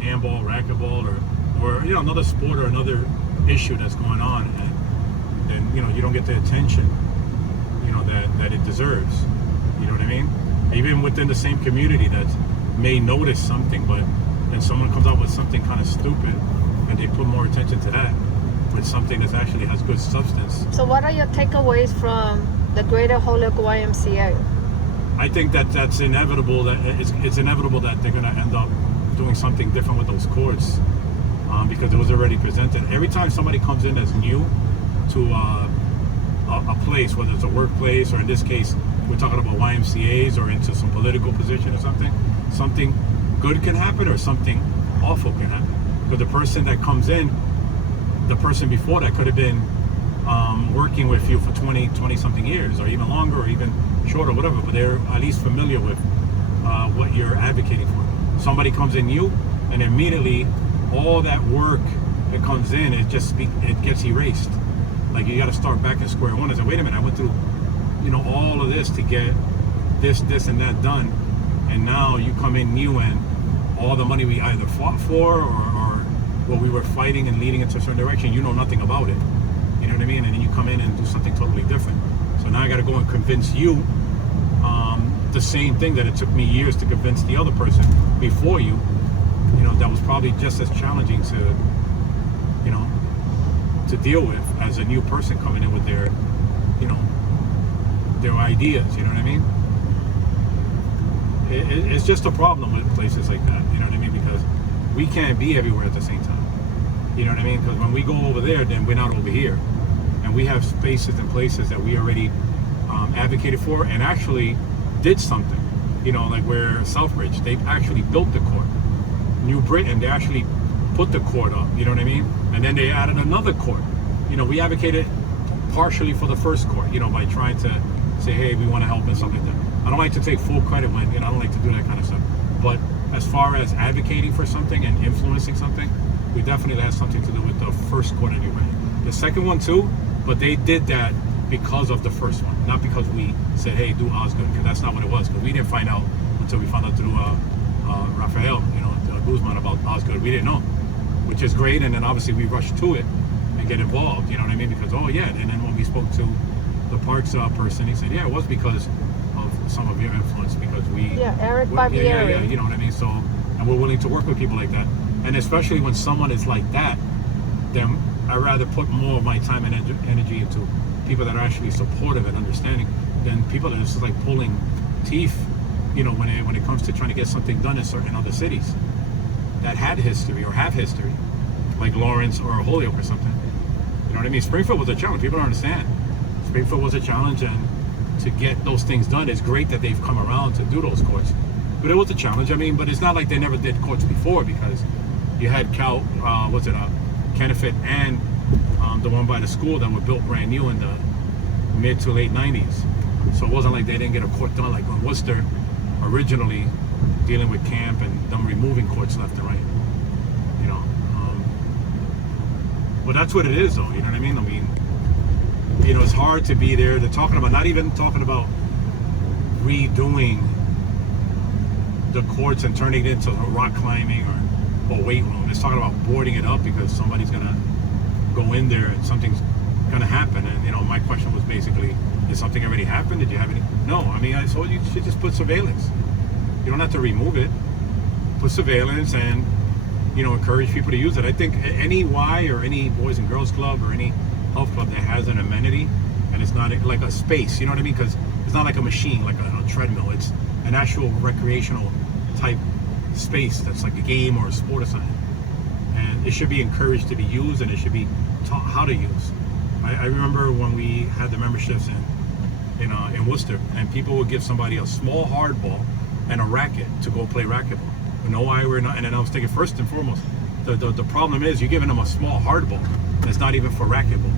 handball, racquetball, or you know, another sport or another issue that's going on, and then you know, you don't get the attention, you know, that it deserves. You know what I mean? Even within the same community that may notice something, but then someone comes out with something kind of stupid, and they put more attention to that with something that actually has good substance. So what are your takeaways from the Greater Holyoke YMCA? I think that that's inevitable. That it's inevitable that they're going to end up doing something different with those courts, because it was already presented. Every time somebody comes in that's new to a place, whether it's a workplace or in this case we're talking about YMCA's or into some political position or something good can happen or something awful can happen. Because the person that comes in, the person before that could have been working with you for 20 something years or even longer or even shorter, whatever, but they're at least familiar with what you're advocating for. Somebody comes in new and immediately all that work that comes in, it gets erased. Like you got to start back at square one and say, wait a minute, I went through, you know, all of this to get this and that done, and now you come in new and all the money we either fought for or what we were fighting and leading into a certain direction, you know nothing about it. You know what I mean? And then you come in and do something totally different. So now I got to go and convince you the same thing that it took me years to convince the other person before you. You know, that was probably just as challenging to, you know, to deal with as a new person coming in with their, you know, their ideas. You know what I mean? It's just a problem with places like that. You know what I mean? Because we can't be everywhere at the same time. You know what I mean? Because when we go over there, then we're not over here. And we have spaces and places that we already advocated for and actually did something. You know, like where Southbridge, they actually built the court. New Britain, they actually put the court up. You know what I mean? And then they added another court. You know, we advocated partially for the first court, you know, by trying to say, hey, we want to help and stuff like that. I don't like to take full credit when, you know, I don't like to do that kind of stuff. But as far as advocating for something and influencing something, we definitely had something to do with the first court anyway. The second one too, but they did that because of the first one, not because we said, hey, do Osgood, because that's not what it was. Because we didn't find out until we found out through Rafael, you know, Guzman about Osgood. We didn't know, which is great. And then obviously we rushed to it and get involved, you know what I mean? Because, oh yeah, and then when we spoke to the parks person, he said, yeah, it was because of some of your influence, because Eric Barbieri. Yeah, you know what I mean? So, and we're willing to work with people like that. And especially when someone is like that, then I'd rather put more of my time and energy into people that are actually supportive and understanding than people that are just like pulling teeth, you know, when it comes to trying to get something done in certain other cities that had history or have history, like Lawrence or Holyoke or something. You know what I mean? Springfield was a challenge. People don't understand. Springfield was a challenge, and to get those things done, it's great that they've come around to do those courts. But it was a challenge. I mean, but it's not like they never did courts before, because you had Kennefit and the one by the school that were built brand new in the mid to late 90s. So it wasn't like they didn't get a court done like when Worcester originally, dealing with camp and them removing courts left and right. You know, but that's what it is, though. You know what I mean? I mean, you know, it's hard to be there. They're talking about, not even talking about redoing the courts and turning it into rock climbing or weight room. It's talking about boarding it up because somebody's gonna go in there and something's gonna happen. And you know, my question was basically, did something already happen? Did you have any? No. I mean, so you should just put surveillance. You don't have to remove it. Put surveillance and, you know, encourage people to use it. I think any Y or any Boys and Girls Club or any health club that has an amenity and it's not like a space, you know what I mean? Because it's not like a machine, like a treadmill. It's an actual recreational type space that's like a game or a sport or something. And it should be encouraged to be used, and it should be taught how to use. I remember when we had the memberships in Worcester, and people would give somebody a small hard ball and a racket to go play racquetball. No, I were not, and then I was thinking, first and foremost, the problem is you're giving them a small hard ball that's not even for racquetball.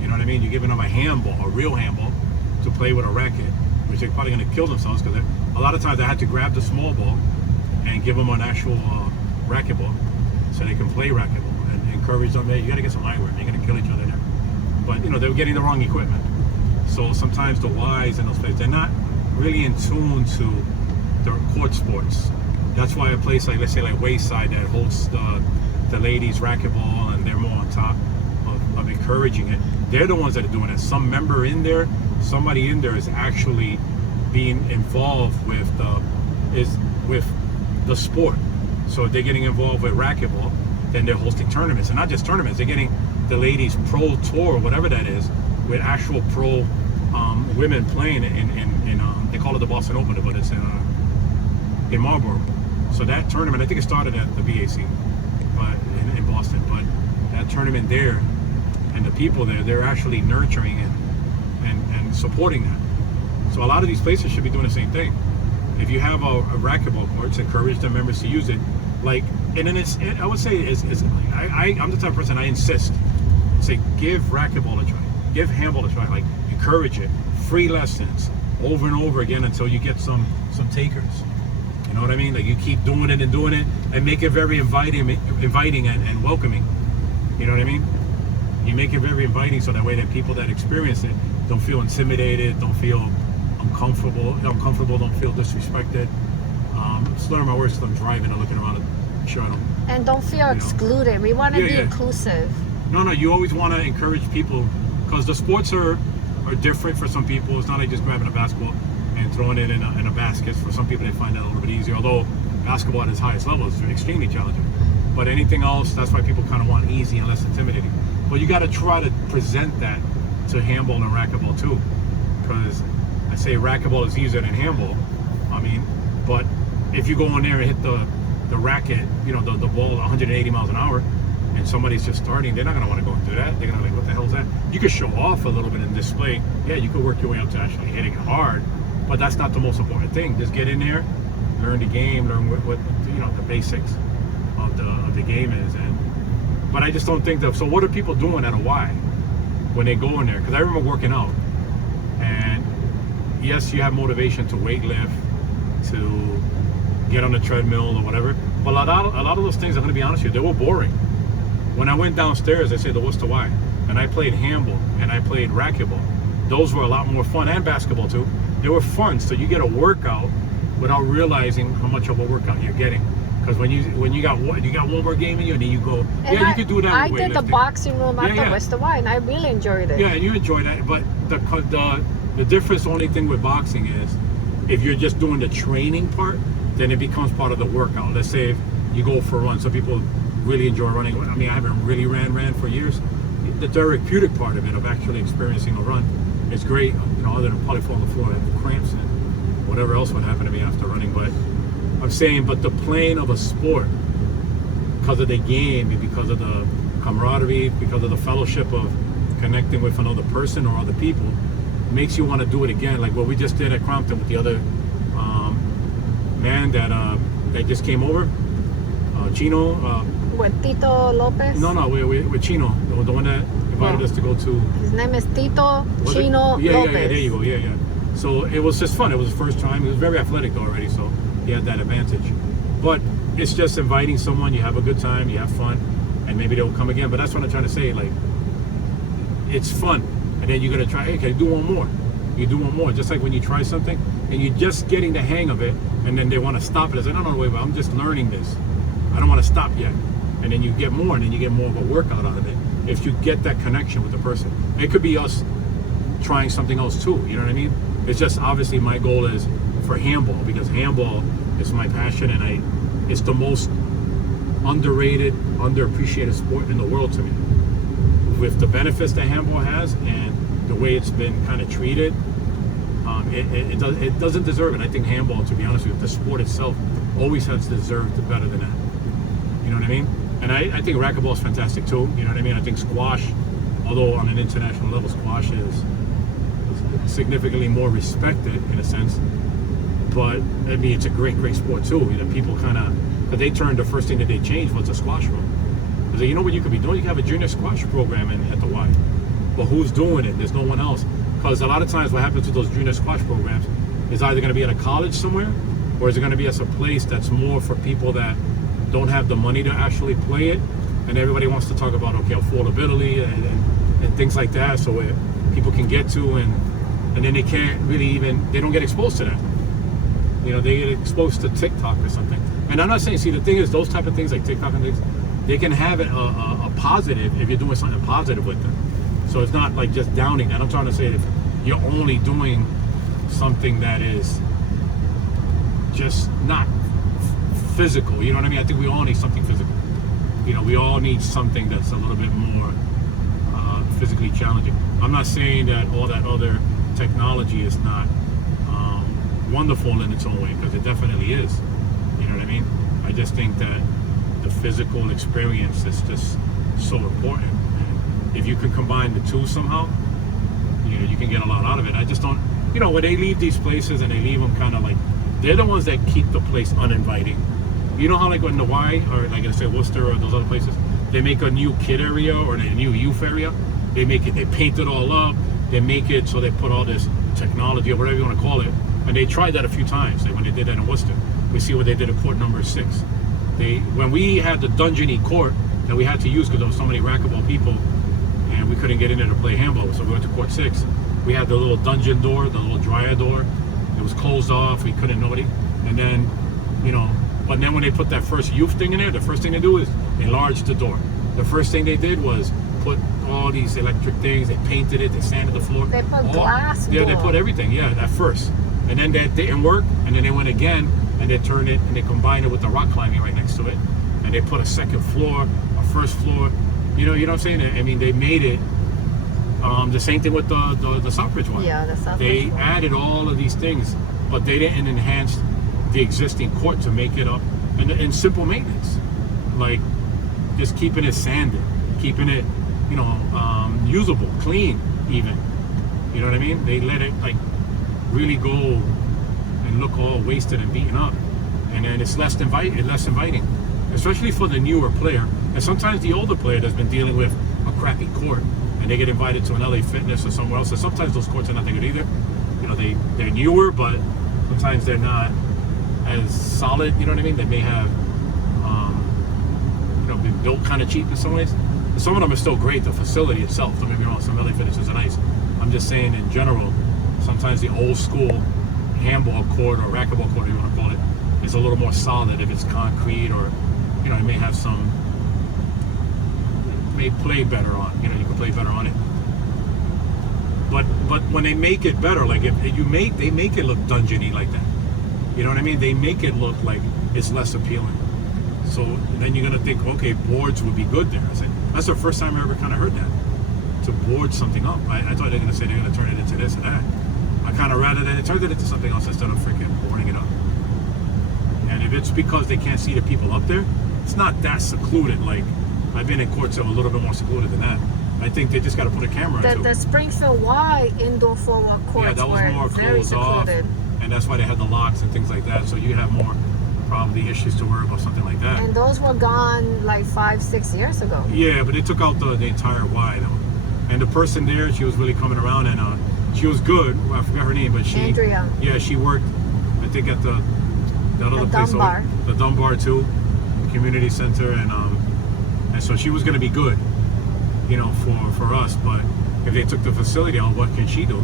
You know what I mean? You're giving them a handball, a real handball, to play with a racket, which they're probably going to kill themselves, because a lot of times I had to grab the small ball and give them an actual racquetball so they can play racquetball and encourage them. Hey, you got to get some eyewear. You're going to kill each other there. But you know, they were getting the wrong equipment. So sometimes the Ys in those places, they're not really in tune to the court sports. That's why a place like, let's say like Wayside, that hosts the ladies racquetball, and they're more on top of encouraging it. They're the ones that are doing it. Some member in there, somebody in there is actually being involved with the sport. So if they're getting involved with racquetball, then they're hosting tournaments, and not just tournaments. They're getting the ladies pro tour, whatever that is, with actual pro women playing in they call it the Boston Open, but it's in Marlboro. So that tournament, I think it started at the BAC, but in Boston. But that tournament there, and the people there, they're actually nurturing and supporting that. So a lot of these places should be doing the same thing. If you have a racquetball court, encourage the members to use it. Like, and then I would say I'm the type of person, I insist. Say, give racquetball a try, give handball a try. Like, encourage it. Free lessons over and over again until you get some takers. You know what I mean? Like, you keep doing it and make it very inviting and welcoming. You know what I mean? You make it very inviting so that way that people that experience it don't feel intimidated, don't feel uncomfortable, don't feel disrespected. Slurring my words because I'm driving and looking around to sure I don't. And don't feel excluded. We want to be inclusive. No, you always want to encourage people, because the sports are different for some people. It's not like just grabbing a basketball and throwing it in a basket. For some people, they find that a little bit easier. Although basketball at its highest level is extremely challenging. But anything else, that's why people kind of want easy and less intimidating. But you got to try to present that to handball and racquetball too, because I say racquetball is easier than handball. I mean, but if you go in there and hit the racket, the ball 180 miles an hour, and somebody's just starting, they're not going to want to go and do that. They're going to be like, what the hell is that? You could show off a little bit and display. Yeah, you could work your way up to actually hitting it hard, but that's not the most important thing. Just get in there, learn the game, learn what the basics of the game is. But I just don't think that. So what are people doing at a Y when they go in there? Because I remember working out, and yes, you have motivation to weight lift, to get on the treadmill or whatever, but a lot of those things, I'm going to be honest with you, they were boring. When I went downstairs, they said, what's the why? And I played handball and I played racquetball. Those were a lot more fun, and basketball too. They were fun, so you get a workout without realizing how much of a workout you're getting. Because when you got one more game in you, and then you go, you could do that. I did the boxing room at the West Y, and I really enjoyed it. Yeah, and you enjoy that, but the difference, only thing with boxing is, if you're just doing the training part, then it becomes part of the workout. Let's say if you go for a run. Some people really enjoy running. I mean, I haven't really ran for years. The therapeutic part of it, of actually experiencing a run, is great. Other than probably fall on the floor, I have cramps and whatever else would happen to me after running. But I'm saying, but the playing of a sport, because of the game, and because of the camaraderie, because of the fellowship of connecting with another person or other people, makes you want to do it again. Like what we just did at Crompton with the other man that just came over, Chino. With Tito Lopez? No, with Chino, the one that invited us to go to. His name is Tito Chino Lopez. Yeah, there you go. Yeah. So it was just fun. It was his first time. He was very athletic already, so he had that advantage. But it's just inviting someone. You have a good time, you have fun, and maybe they'll come again. But that's what I'm trying to say. Like, it's fun, and then you're gonna try. Hey, can you do one more? You do one more. Just like when you try something and you're just getting the hang of it, and then they want to stop it. I say, no, wait, but I'm just learning this. I don't want to stop yet. And then you get more, and then you get more of a workout out of it. If you get that connection with the person, it could be us trying something else too. You know what I mean? It's just obviously my goal is for handball, because handball is my passion, and it's the most underrated, underappreciated sport in the world to me. With the benefits that handball has and the way it's been kind of treated, it doesn't deserve it. I think handball, to be honest with you, the sport itself always has deserved better than that. You know what I mean? And I think racquetball is fantastic too. You know what I mean? I think squash, although on an international level, squash is significantly more respected in a sense. But I mean, it's a great sport too. People but they turned, the first thing that they changed was the squash room. They say, you know what you could be doing? You could have a junior squash program at the Y. But who's doing it? There's no one else. Because a lot of times what happens with those junior squash programs is either going to be at a college somewhere, or is it going to be at a place that's more for people that don't have the money to actually play it, and everybody wants to talk about affordability and things like that, so people can get to, and then they can't really they don't get exposed to that. They get exposed to TikTok or something. And I'm not saying, see, the thing is, those type of things like TikTok and things, they can have a positive if you're doing something positive with them. So it's not like just downing that. I'm trying to say if you're only doing something that is just not physical, you know what I mean? I think we all need something physical. You know, we all need something that's a little bit more physically challenging. I'm not saying that all that other technology is not wonderful in its own way, because it definitely is. You know what I mean? I just think that the physical experience is just so important. And if you can combine the two somehow, you know, you can get a lot out of it. I just don't, you know, when they leave these places and they leave them kind of like, they're the ones that keep the place uninviting. You know how like in the Y, or like I say Worcester or those other places, they make a new kid area or a new youth area. They make it, they paint it all up. They make it so they put all this technology or whatever you want to call it. And they tried that a few times. Like when they did that in Worcester, we see what they did at court number 6. When we had the dungeony court that we had to use because there was so many racquetball people and we couldn't get in there to play handball, so we went to court 6. We had the little dungeon door, the little dryer door. It was closed off. We couldn't nobody. And then, you know, but then when they put that first youth thing in there, the first thing they do is enlarge the door. The first thing they did was put all these electric things. They painted it. They sanded the floor. They put glass. Yeah, they put everything. Yeah, at first. And then that didn't work. And then they went again and they turned it and they combined it with the rock climbing right next to it. And they put a second floor, a first floor. You know what I'm saying? I mean, they made it the same thing with the Southbridge one. Yeah, the Southbridge They one. added all of these things, but they didn't enhance the existing court to make it up. And simple maintenance, like just keeping it sanded, keeping it, you know, usable, clean even. You know what I mean? They let it like really go and look all wasted and beaten up, and then it's less inviting, especially for the newer player. And sometimes the older player that's been dealing with a crappy court, and they get invited to an LA Fitness or somewhere else. And sometimes those courts are not that good either. You know, they're newer, but sometimes they're not as solid. You know what I mean? They may have, you know, been built kind of cheap in some ways. And some of them are still great. The facility itself, don't get me wrong, some LA Fitnesses are nice. I'm just saying in general, sometimes the old school handball court or racquetball court, if you want to call it, is a little more solid if it's concrete, or, you know, it may have some, may play better on, you know, you can play better on it. But when they make it better, like if they make it look dungeony like that. You know what I mean? They make it look like it's less appealing. So then you're gonna think, okay, boards would be good there. I said, that's the first time I ever kind of heard that. To board something up. I thought they were gonna say they're gonna turn it into this and that. I kind of rather that they turned it into something else instead of freaking boarding it up. And if it's because they can't see the people up there, it's not that secluded. Like I've been in courts that were a little bit more secluded than that. I think they just got to put a camera into it. The Springfield Y indoor forward courts, yeah, that was were more very closed off, secluded. and that's why they had the locks and things like that. So you have more probably issues to worry about something like that. And those were gone like 5-6 years ago. Yeah, but they took out the entire Y though. And the person there, she was really coming around, and she was good. Well, I forgot her name, but she. Andrea. Yeah, she worked, I think, at the other place. Dunbar. The Dunbar too, the community center, and so she was gonna be good, you know, for us. But if they took the facility out, what can she do?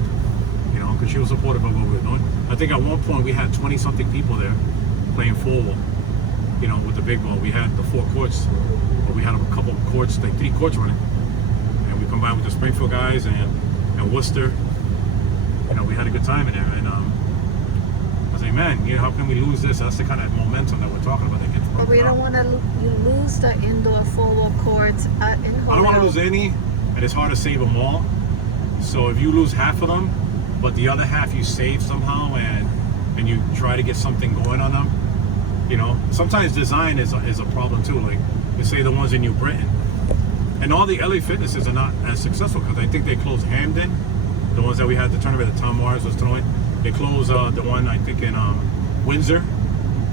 You know, because she was supportive of what we were doing. I think at one point we had 20-something people there playing full, you know, with the big ball. We had the 4 courts, but we had a couple of courts, like 3 courts running, and we combined with the Springfield guys and Worcester. You know, we had a good time in there, and I was like, man, you know, how can we lose this? That's the kind of momentum that we're talking about. But we don't want to lose the indoor forward courts in Holyoke. I don't want to lose any, and it's hard to save them all. So if you lose half of them, but the other half you save somehow, and you try to get something going on them, you know, sometimes design is a problem too. Like, you say the ones in New Britain, and all the LA Fitnesses are not as successful because I think they closed Hamden, the ones that we had the tournament that Tom Mars was throwing. They closed the one I think in Windsor,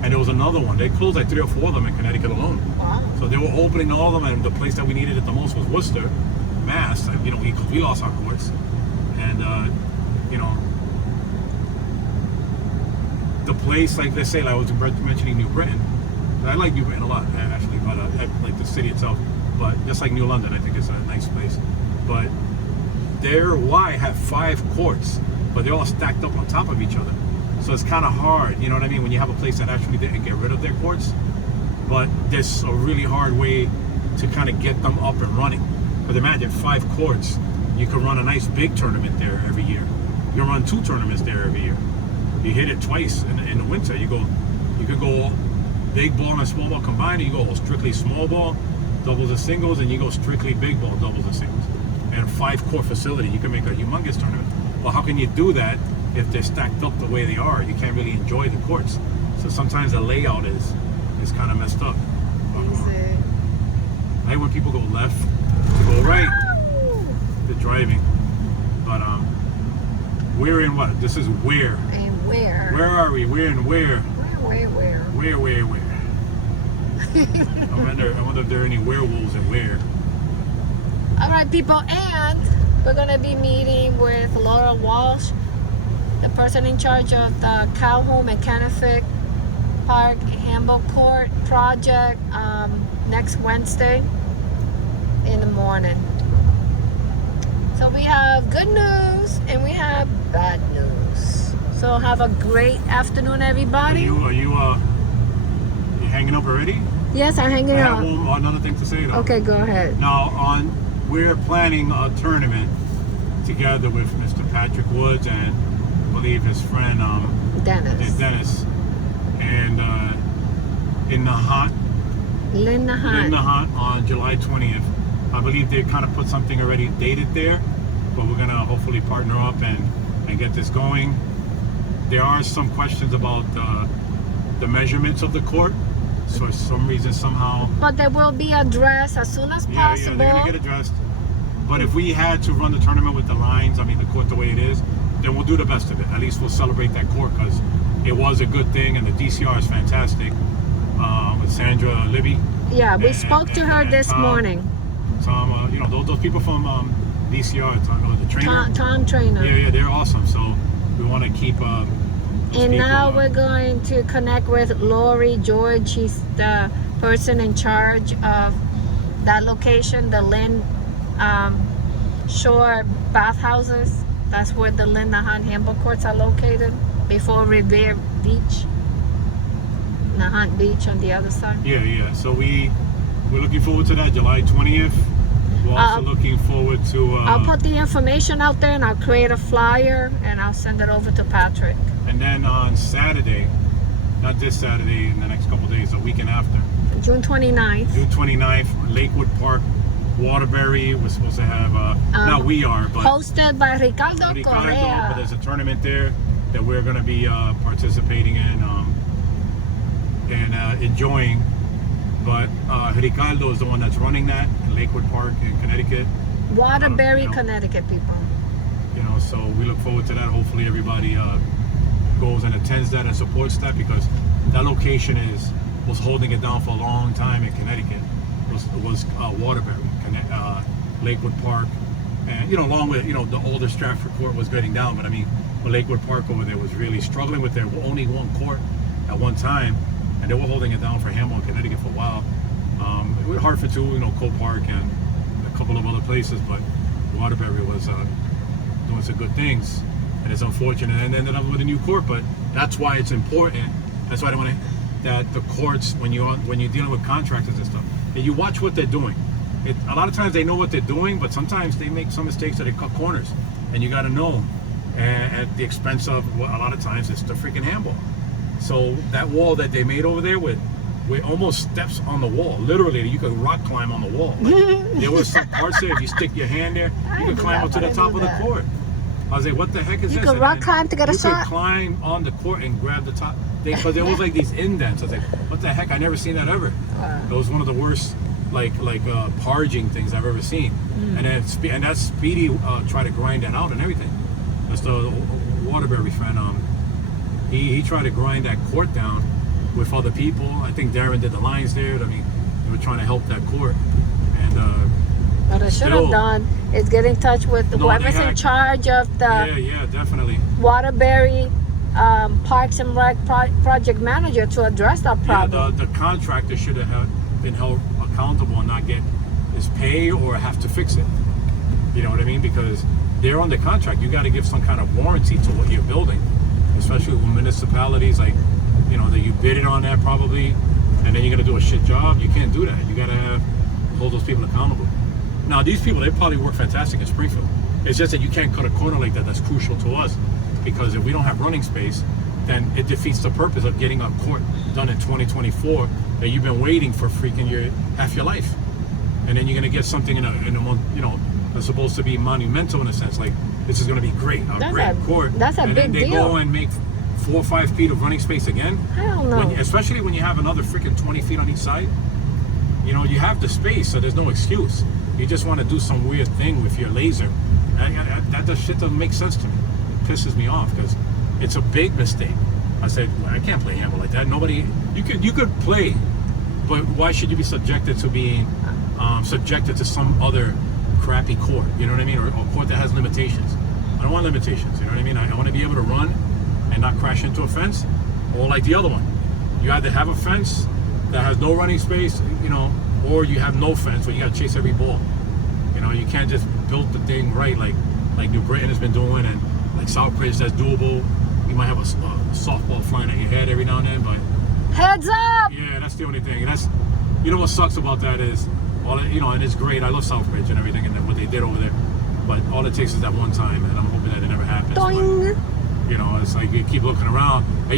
and there was another one. They closed like 3 or 4 of them in Connecticut alone. Wow. So they were opening all of them, and the place that we needed it the most was Worcester, Mass. You know, we lost our courts, and you know, the place, like let's say, like I was mentioning New Britain. I like New Britain a lot, actually, but I like the city itself. But just like New London, I think it's a nice place. But their Y have 5 courts, but they're all stacked up on top of each other. So it's kind of hard, you know what I mean, when you have a place that actually didn't get rid of their courts. But there's a really hard way to kind of get them up and running. Because imagine 5 courts, you could run a nice big tournament there every year. You can run 2 tournaments there every year. You hit it twice in the winter. You could go big ball and small ball combined, and you go strictly small ball, doubles and singles, and you go strictly big ball, doubles and singles. And 5-court facility, you can make a humongous tournament. Well, how can you do that if they're stacked up the way they are? You can't really enjoy the courts. So sometimes the layout is kind of messed up. I hate when people go left to go right. They're driving. But we're in what? This is where? And where? Where are we? We're in where? Where? Where? I wonder if there are any werewolves and where. All right, people, and we're gonna be meeting with Laura Walsh, the person in charge of the Calhoun and Kennefic Park Handball Court project, next Wednesday in the morning. So we have good news and we have bad news. So have a great afternoon, everybody. Are you hanging up already? Yes, I'm hanging I up. have another thing to say though. Okay, go ahead. Now we're planning a tournament together with Mr. Patrick Woods and I believe his friend Dennis. And in Linda Hunt on July 20th. I believe they kind of put something already dated there, but we're gonna hopefully partner up and get this going. There are some questions about the measurements of the court. So for some reason, somehow... But they will be addressed as soon as possible. Yeah, they're gonna get addressed. But if we had to run the tournament with the lines, I mean the court the way it is, then we'll do the best of it. At least we'll celebrate that court because it was a good thing and the DCR is fantastic with Sandra Libby. Yeah, we spoke to her this morning. Tom, you know, those people from DCR, the trainer. Tom Trainer. Yeah, they're awesome. So we want to keep. And now we're going to connect with Lori George. She's the person in charge of that location, the Lynn Shore bathhouses. That's where the Linda Hunt handball courts are located, before Revere Beach. The Hunt Beach on the other side. Yeah. So we're looking forward to that, July 20th. We're also looking forward to... I'll put the information out there and I'll create a flyer and I'll send it over to Patrick. And then on Saturday, not this Saturday, in the next couple of days, the weekend after. June 29th. June 29th, Lakewood Park, Waterbury. We're supposed to have, not we are, but... Hosted by Ricardo Correa. But there's a tournament there that we're going to be participating in and enjoying. But Ricardo is the one that's running that in Lakewood Park in Connecticut. Waterbury, Connecticut, people. You know, so we look forward to that. Hopefully everybody goes and attends that and supports that, because that location was holding it down for a long time in Connecticut. It was Waterbury, Lakewood Park, and you know, along with the older Stratford court was getting down, but I mean, the Lakewood Park over there was really struggling with their only one court at one time. And they were holding it down for handball in Connecticut for a while. It was Hartford too, Cole Park and a couple of other places, but Waterbury was doing some good things. And it's unfortunate, and ended up with a new court, but that's why it's important. That's why I want that the courts, when you're dealing with contractors and stuff, that you watch what they're doing. A lot of times they know what they're doing, but sometimes they make some mistakes that they cut corners, and you got to know. And at the expense of, a lot of times, it's the freaking handball. So that wall that they made over there with almost steps on the wall, literally, you could rock climb on the wall. Like, there was some parts there, if you stick your hand there, you could climb up to the top of the court. I was like, what the heck is this? You could rock climb to get a shot? You could climb on the court and grab the top, because there was like these indents. I was like, what the heck? I never seen that ever. It was one of the worst like parging things I've ever seen. And that Speedy tried to grind that out and everything. That's the Waterbury friend. He tried to grind that court down with other people. I think Darren did the lines there. I mean, they were trying to help that court. And what I should have done is get in touch with whoever's in charge of the yeah, definitely Waterbury Parks and Rec project manager to address that problem. The contractor should have been held accountable and not get his pay or have to fix it. You know what I mean? Because they're on the contract. You got to give some kind of warranty to what you're building. especially with municipalities, like, you know, that you bid it on that probably, and then you're gonna do a shit job. You can't do that. You gotta hold those people accountable. Now, these people, they probably work fantastic in Springfield. It's just that you can't cut a corner like that. That's crucial to us, because if we don't have running space, then it defeats the purpose of getting a court done in 2024 that you've been waiting for freaking half your life. And then you're gonna get something in a you know, that's supposed to be monumental in a sense, like this is gonna be great, great court. That's a and big then they deal. go and make 4 or 5 feet of running space again. I don't know. Especially when you have another freaking 20 feet on each side. You know, you have the space, so there's no excuse. You just want to do some weird thing with your laser. That shit doesn't make sense to me. It pisses me off because it's a big mistake. I said, well, I can't play handball like that. Nobody, you could play, but why should you be subjected to being subjected to some other crappy court? You know what I mean? Or a court that has limitations. I don't want limitations. You know what I mean? I want to be able to run and not crash into a fence, or like the other one. You either have a fence that has no running space, you know, or you have no fence where you got to chase every ball. You know, you can't just build the thing right like New Britain has been doing, and like Southbridge, that's doable. You might have a softball flying at your head every now and then, but Heads up! yeah, that's the only thing. And that's, you know, what sucks about that is, you know, and it's great. I love Southbridge and everything and what they did over there, but all it takes is that one time, and I'm hoping that it never happens. Doing. But, you know, it's like you keep looking around.